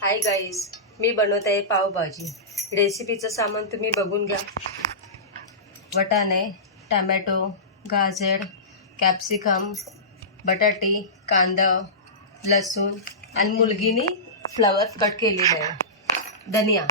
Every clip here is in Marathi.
हाय गाईस, मी बनवत आहे पावभाजी। रेसिपीचं सामान तुम्ही बघून घ्या। वाटाणे, टोमॅटो, गाजर, कॅप्सिकम, बटाटे, कांदा, लसूण आणि मुलगीने फ्लावर कट केलेला आहे, धनिया।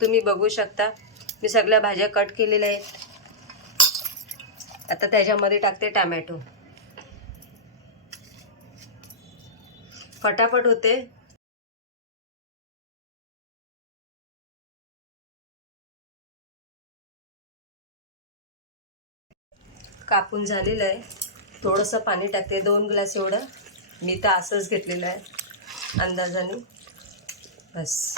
तुम्ही बघू शकता मी सगळ्या भाज्या कट केलेल्या आहेत। आता त्याच्यामध्ये टाकते टोमॅटो। फटाफट होते। कापून झालेलं आहे। थोडंसं पाणी टाकते, 2 ग्लास एवढं। मी तर असंच घेतलेलं आहे अंदाजाने, बस।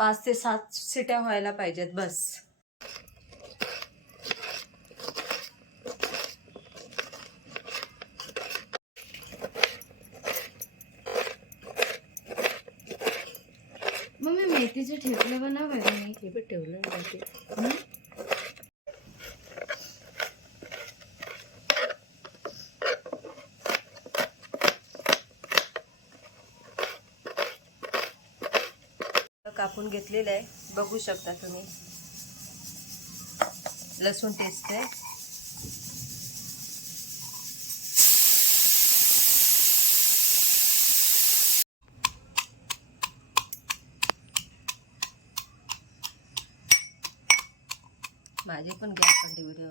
पाच ते 7 शिट्या व्हायला पाहिजेत, बस। मम्मी मेथीचे ठेपले बनव आहे मी हे पण ठेवलं नाही। कापून घेतलेलं आहे, बघू शकता तुम्ही। लसूण टेस्ट आहे। माझे पण गॅस पण व्हिडिओ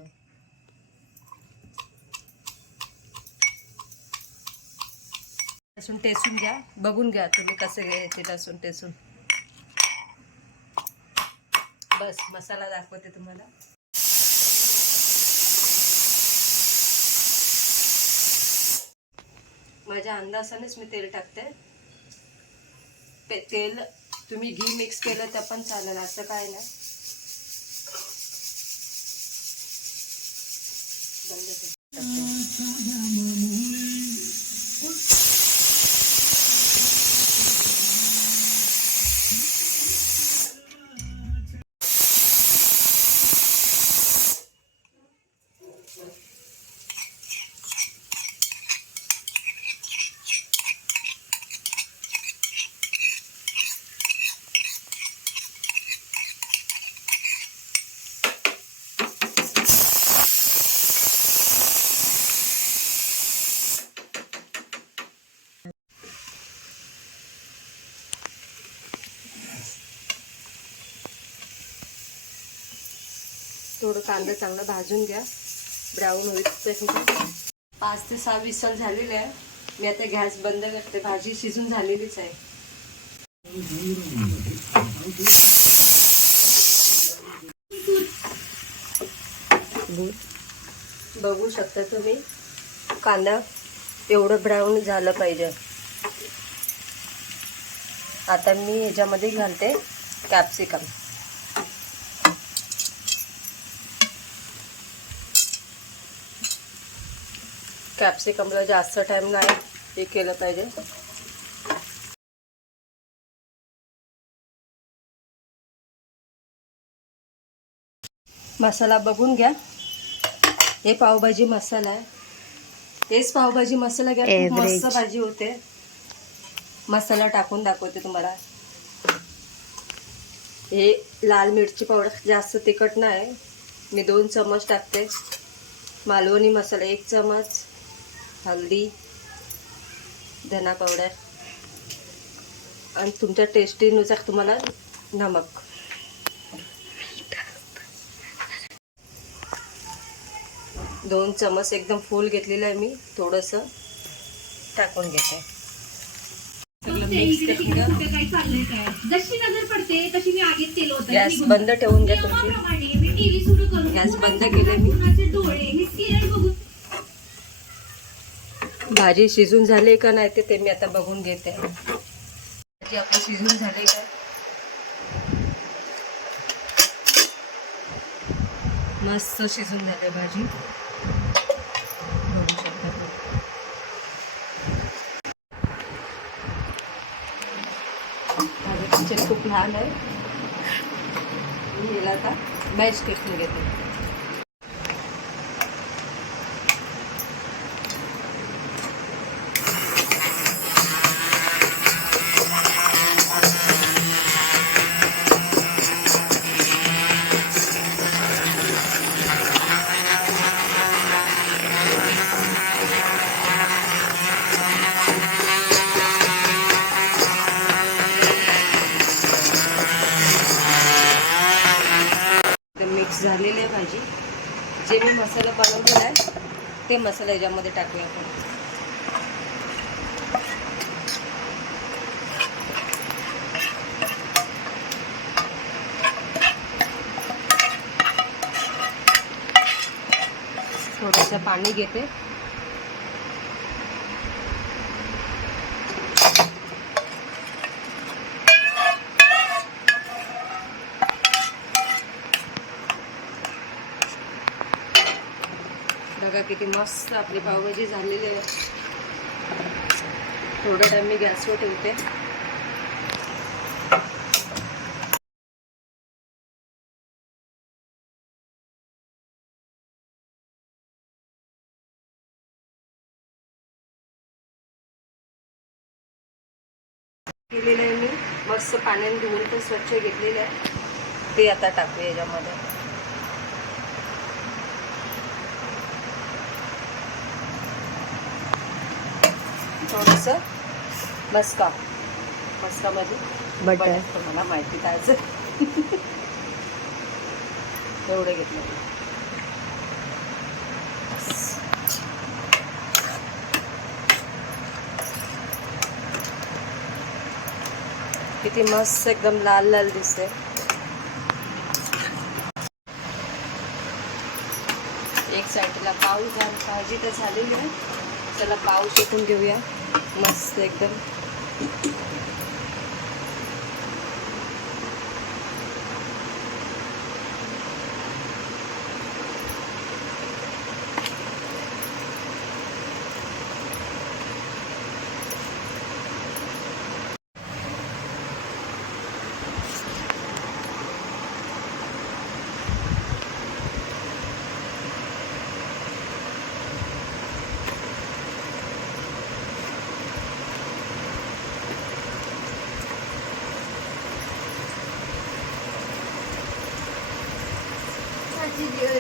लसूण टेसून घ्या, बघून घ्या तुम्ही कसं घ्यायचे लसूण टेसून। बस मसाला दाखवते तुम्हाला। माझ्या अंदाजानेच मी तेल टाकते। तेल तुम्ही घी मिक्स केलं तर पण चालेल, असं काय नाही। थोडं कांदा चांगला भाजून घ्या, ब्राऊन होईपर्यंत। 5 ते 6 विसल झालेले आहे। मी आता गॅस बंद करते, भाजी शिजून झालेलीच आहे। बघू शकता तुम्ही, कांदा एवढं ब्राऊन झालं पाहिजे। आता मी ह्याच्यामध्ये घालते कॅप्सिकम। कॅप्सिकमला जास्त टाइम नाही हे केलं पाहिजे। मसाला बघून घ्या, हे पावभाजी मसाला आहे। तेच पावभाजी मसाला घ्या, खूप मस्त भाजी होते। मसाला टाकून दाखवते तुम्हाला। हे लाल मिरची पावडर, जास्त तिखट नाही, मी 2 चम्मच टाकते। मालवणी मसाला 1 चम्मच, हल्दी, धना पावडर आणि तुमच्या टेस्टीनुसार तुम्हाला नमक। दोन चम्मच एकदम फुल घेतलेलं आहे मी, थोडंसं टाकून घेते। गॅस बंद ठेवून घ्या तुम्ही। गॅस बंद केले मी। भाजी शिजून झाली का नाही ते मी आता बघून घेते. भाजी आपली शिजून झाली का? मस्त शिजून झाली भाजी. बघू शकता तुम्ही. माझं किचन खूप लहान आहे. मी याला आता मॅच करून घेते. मिक्स झालेली आहे भाजी. जे मी मसाला बनवलेला आहे ते मसाला याच्यामध्ये टाकूया आपण. थोडंसं पाणी घेते. बघा किती मस्त आपली पावभाजी झालेली आहे. थोडा टाइम मी गॅसवर ठेवते. केलेलं आहे मी. मस्त पाण्याने धुवून पण स्वच्छ घेतलेलं आहे. ते आता टाकूया याच्यामध्ये. थोडंसं मस्कामध्ये बटर मला माहिती कायचं एवढं घेतलं. किती मस्त एकदम लाल लाल दिसते. एक साईडला पाव भाजी तर झालेली आहे. चला पाव शेकून घेऊया. मस्त एकदम.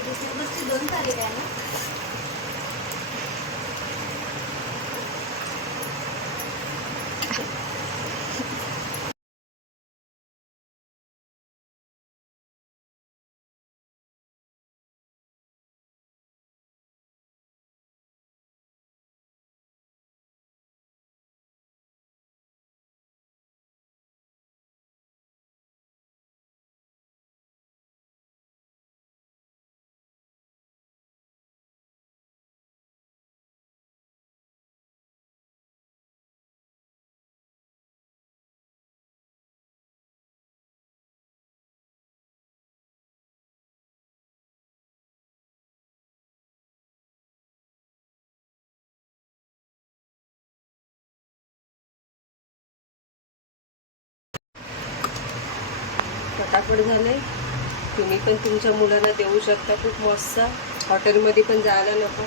डिसेंबरची 2 तारीख आहे ना. फटाफट झाले. तुम्ही पण तुमच्या मुलांना देऊ शकता. खूप मस्त. हॉटेलमध्ये पण जायला नको.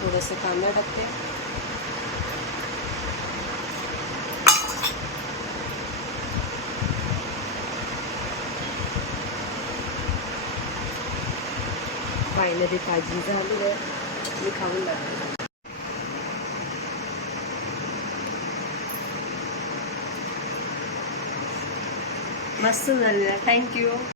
थोडंसं कांदा टाकते. फायनली भाजी झाली आहे. मी खाऊन लागते. मस्त झालेलं आहे. थँक्यू.